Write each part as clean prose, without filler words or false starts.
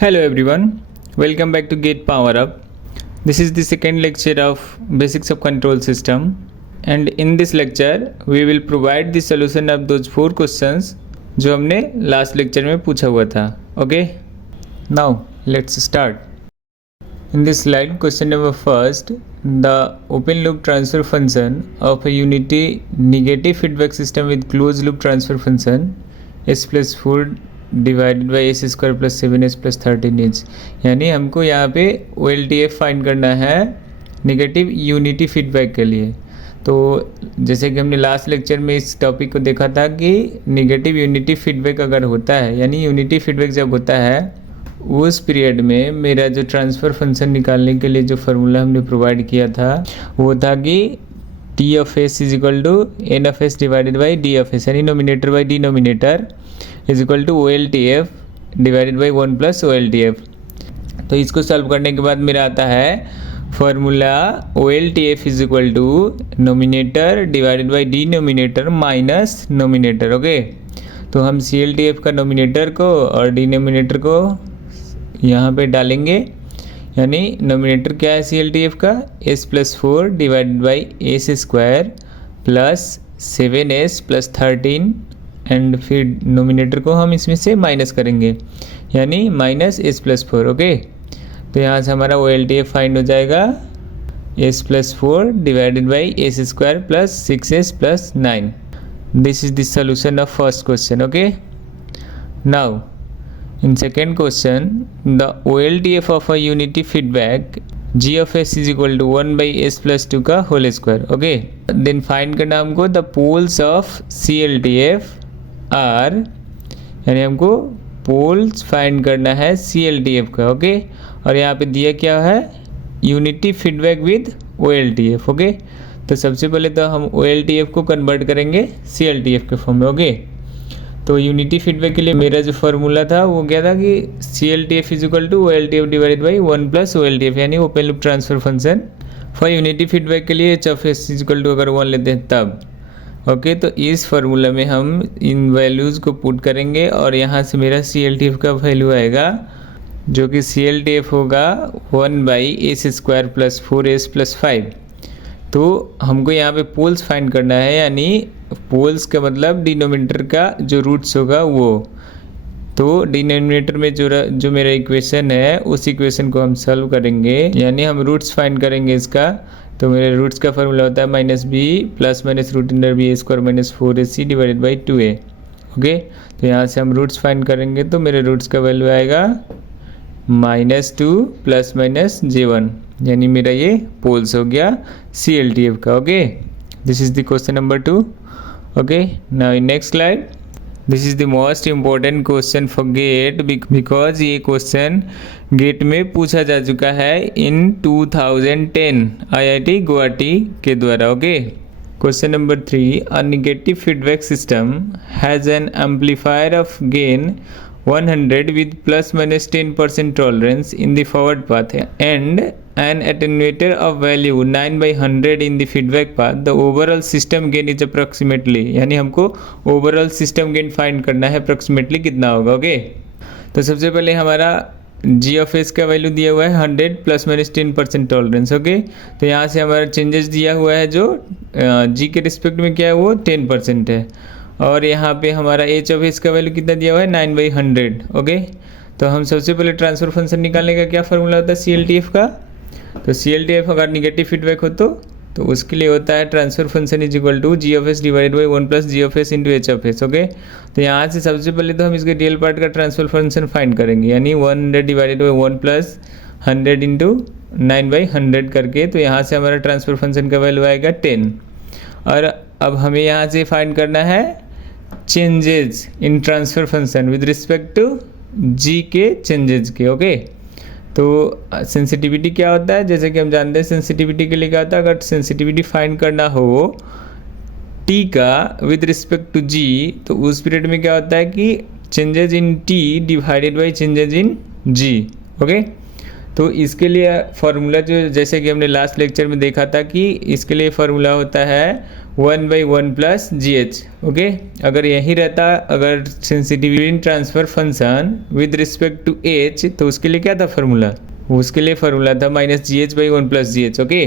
Hello everyone, welcome back to Get Power Up. This is the second lecture of Basics of Control System, and in this lecture we will provide the solution of those 4 questions जो हमने last lecture में पूछा हुआ था. Okay, now let's start. In this slide, question number first, the open loop transfer function of a unity negative feedback system with closed loop transfer function s plus 4 divided by S square plus 7s plus 13 inch. यानी हमको यहाँ पे OLTF find करना है negative unity feedback के लिए. तो जैसे कि हमने लास्ट लेक्चर में इस टॉपिक को देखा था कि नेगेटिव यूनिटी फीडबैक अगर होता है, यानी यूनिटी फीडबैक जब होता है उस पीरियड में मेरा जो ट्रांसफ़र फंक्शन निकालने के लिए जो फार्मूला हमने प्रोवाइड किया था वो था कि T of S is equal to N of S divided by D of S, यानी numerator by denominator is equal to OLTF divided by 1 plus OLTF. तो इसको सॉल्व करने के बाद मेरा आता है formula OLTF is equal to nominator divided by denominator minus nominator. Okay, तो हम CLTF का नोमिनेटर को और डिनोमिनेटर को यहाँ पे डालेंगे, यानी नोमिनेटर क्या है CLTF का s plus 4 divided by S square plus 7s plus 13 and फिर नोमिनेटर को हम इसमें से माइनस करेंगे, यानी माइनस एस प्लस 4. ओके, तो यहाँ से हमारा OLTF फाइंड हो जाएगा s plus 4 divided by S square plus 6s plus 9. This is the solution of first question. Okay, now in second question, the OLTF of a unity feedback g of s is equal to 1 by s plus 2 का whole square. okay, then find करना हमको the poles of CLTF are, यानी हमको poles find करना है CLTF का. Okay, और यहाँ पे दिया क्या है unity feedback with OLTF. Okay, तो सबसे पहले तो हम OLTF को कन्वर्ट करेंगे CLTF के फॉर्म में. ओके, तो यूनिटी फीडबैक के लिए मेरा जो फार्मूला था वो क्या था कि CLTF is equal to OLTF divided by 1 plus OLTF, यानी open loop transfer function for unity feedback के लिए h of s is equal to अगर 1 लेते हैं तब. ओके, तो इस फार्मूला में हम इन वैल्यूज़ को पुट करेंगे और यहाँ से मेरा CLTF का वैल्यू आएगा जो कि CLTF होगा 1 by S square plus 4s plus 5. तो हमको यहाँ पे पोल्स फाइंड करना है, यानी पोल्स का मतलब डिनोमिनेटर का जो रूट्स होगा वो. तो डिनोमिनेटर में जो मेरा इक्वेशन है उस इक्वेशन को हम सॉल्व करेंगे, यानी हम रूट्स फाइंड करेंगे इसका. तो मेरे रूट्स का फार्मूला होता है minus B plus minus root under B square minus 4ac divided by 2a. Okay, तो यहाँ से हम रूट्स फाइंड करेंगे तो मेरे रूट्स का वैल्यू आएगा -2 प्लस माइनस j1, यानी मेरा ये पोल्स हो गया CLTF का. Okay, this is the question number 2. Okay, now in next slide, this is the most important question for get because ये क्वेश्चन गेट में पूछा जा चुका है इन 2010 IIT गुवाहाटी के द्वारा. Okay, question number 3, a negative feedback system has an amplifier of gain 100 with plus minus 10% tolerance in the forward path and an attenuator of value 9 by 100 in the feedback path. The overall system gain is approximately, यानी हमको overall system gain find करना है approximately कितना होगा. Okay, तो सबसे पहले हमारा g ऑफ s का वैल्यू दिया हुआ है 100 प्लस माइनस 10% टॉलरेंस. ओके, तो यहाँ से हमारा चेंजेस दिया हुआ है जो g के रिस्पेक्ट में क्या है वो 10% है, और यहाँ पे हमारा h ऑफ s का वैल्यू कितना दिया हुआ है 9 बाई 100. ओके, तो हम सबसे पहले ट्रांसफर फंक्शन निकालने का क्या फार्मूला होता है CLTF का. तो CLTF अगर निगेटिव फीडबैक हो तो उसके लिए होता है transfer function is equal to g of s divided by 1 plus g of s into h of s. Okay, तो यहाँ से सबसे पहले तो हम इसके रियल पार्ट का ट्रांसफर फंक्शन फाइंड करेंगे, यानी 100 divided by 1 plus 100 into 9 by 100 करके. तो यहाँ से हमारा ट्रांसफर फंक्शन का वैल्यू आएगा 10. और अब हमें यहाँ से फाइंड करना है changes in transfer function with respect to g के चेंजेज के. ओके, तो सेंसिटिविटी क्या होता है, जैसे कि हम जानते हैं सेंसिटिविटी के लिए क्या होता है, अगर सेंसिटिविटी फाइंड करना हो t का विद रिस्पेक्ट टू g, तो उस पीरियड में क्या होता है कि changes in t divided by changes in g. Okay, तो इसके लिए फार्मूला जो जैसे कि हमने लास्ट लेक्चर में देखा था कि इसके लिए फार्मूला होता है 1/1 प्लस GH। ओके, अगर यही रहता, अगर sensitivity transfer function with respect to H, तो उसके लिए क्या था फार्मूला? उसके लिए फार्मूला था -GH/1 प्लस GH। ओके,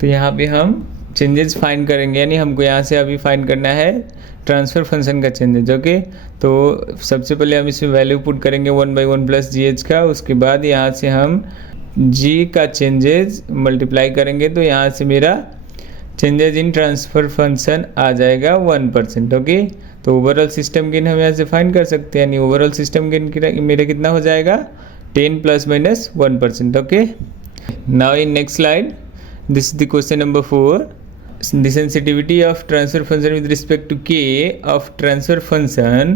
तो यहाँ पे हम चेंजेस फाइंड करेंगे, यानी हमको यहाँ से अभी फाइंड करना है ट्रांसफ़र फंक्शन का चेंजेस। ओके, तो सबसे पहले हम इसमें वैल्यू पुट करेंगे 1/1 प्लस GH का, उसके बाद यहाँ से हम G का चेंजेस मल्टीप्लाई करेंगे, तो यहाँ से मेरा चेंजेस इन ट्रांसफ़र फंक्शन आ जाएगा 1%। ओके, तो ओवरऑल सिस्टम गेन हम यहाँ से फाइंड कर सकते हैं, यानी ओवरऑल सिस्टम गेन मेरा कितना हो जाएगा 10 ± 1%। Okay, now in next slide, this is the question number 4. The sensitivity of transfer function with respect to k of transfer function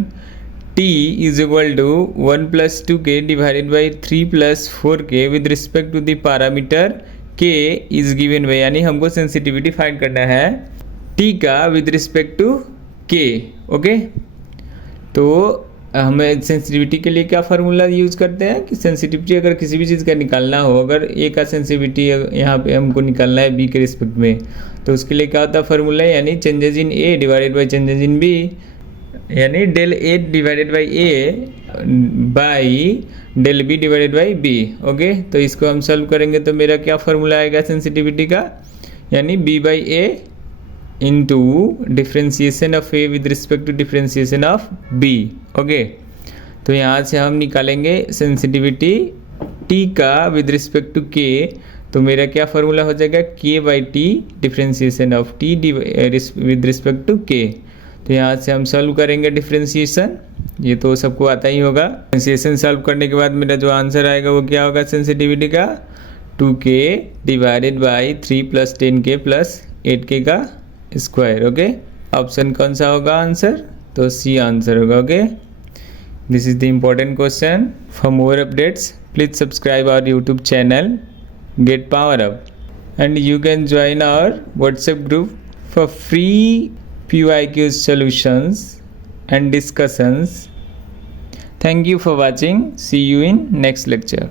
t is equal to 1 plus 2k divided by 3 plus 4k with respect to the parameter k is given by, यानी हमको sensitivity find करना है t का with respect to k। Okay, तो हमें sensitivity के लिए क्या फार्मूला यूज़ करते हैं कि सेंसिटिविटी अगर किसी भी चीज़ का निकालना हो, अगर ए का सेंसिटिविटी यहाँ पे हमको निकालना है बी के रिस्पेक्ट में, तो उसके लिए क्या होता है फार्मूला, यानी changes in A divided by changes in B, यानी del A divided by A by del B divided by B. Okay, तो इसको हम सॉल्व करेंगे तो मेरा क्या फार्मूला आएगा सेंसिटिविटी का, यानी B by A into differentiation of A with respect to differentiation of B. Okay, तो यहाँ से हम निकालेंगे सेंसिटिविटी टी का विद रिस्पेक्ट टू के, तो मेरा क्या फार्मूला हो जाएगा k/t differentiation of T with respect to K. तो यहाँ से हम सॉल्व करेंगे डिफ्रेंशिएशन, ये तो सबको आता ही होगा। डिफ्रेंशिएशन सॉल्व करने के बाद मेरा जो आंसर आएगा वो क्या होगा सेंसिटिविटी का 2k divided by 3 + 10k + 8k का स्क्वायर। ओके, ऑप्शन कौन सा होगा आंसर, तो सी आंसर होगा। Okay, this is the important question. For more updates please subscribe our YouTube channel get power up, and you can join our WhatsApp group for free PYQ solutions and discussions. Thank you for watching. See you in next lecture.